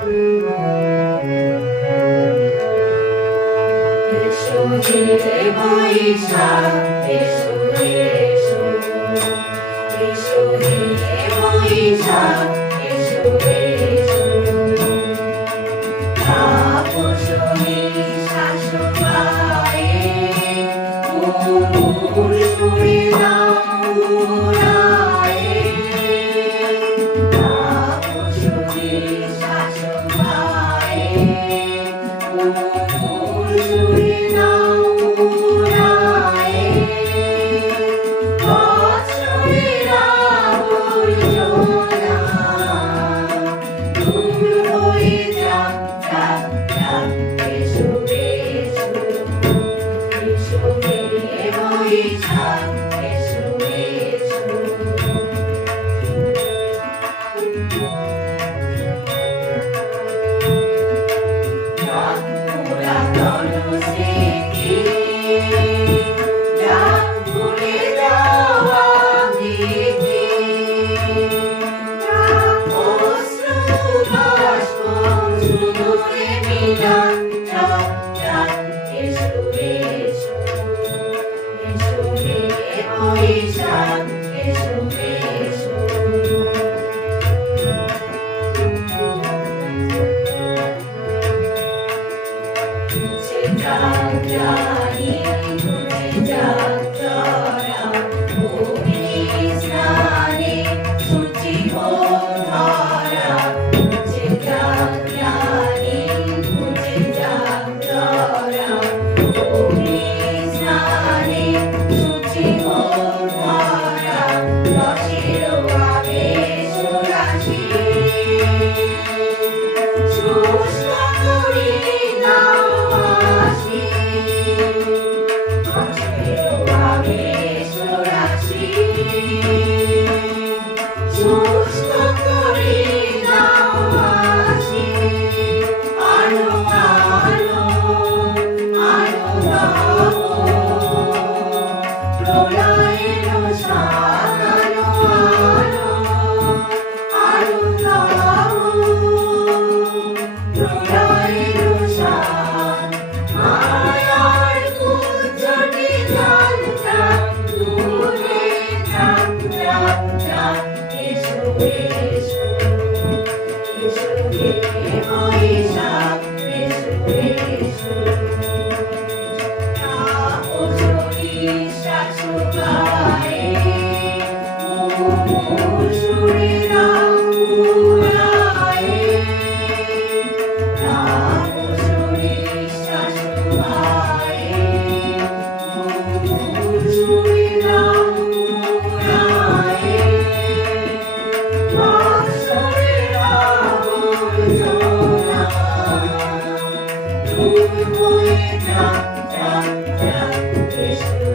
এসো হে বৈশাখ, এসো এসো, এসো হে বৈশাখ, এসো এসো। তাপসী শাসক আয়ে, ঘুঙুর সুরে নাও উড়ায়ে। তাপসী শাসক আয়ে, ঘুঙুর সুরে নাও উড়ায়ে। বৎসরের আবর্জনা দূর হয়ে যাক, যাক, যাক। এসো এসো, এসো হে বৈশাখ, এসো এসো। যাক পুরাতন স্মৃতি, যাক ভুলে যাওয়া গীতি, যাক অশ্রু বাষ্প সুদূরে মিলান, যাক, যাক। এসো এসো, এসো হে বৈশাখ, এসো এসো। মুছে যাক গ্লানি, মুছে যাক জরা, অগ্নি স্নানে শুচি হোক ধরা। মুছে যাক গ্লানি, মুছে যাক জরা, অগ্নি স্নানে শুচি হোক ধরা। রসের আবেশ রাশি শুষ্ক করি দাও হাসি। রসের আবেশ রাশি শুষ্ক করি দাও হাসি। আলো আলো আলো গাবো, প্রলয়ের সাজানো আলো, আলো গাবো। প্রলয়ের সাজ মায়ার কুঞ্জটি যান, যাক দূরে, যাক, যাক, যাক। এসো এসো, এসো হে বৈশাখ, এসো এসো। তাপসী শাসক আয়ে, ঘুঙুর সুরে নাও উড়ায়ে। তাপসী শাসক আয়ে, ঘুঙুর সুরে নাও উড়ায়ে। বৎসরের আবর্জনা দূর হয়ে যাক, যাক, যাক। এসো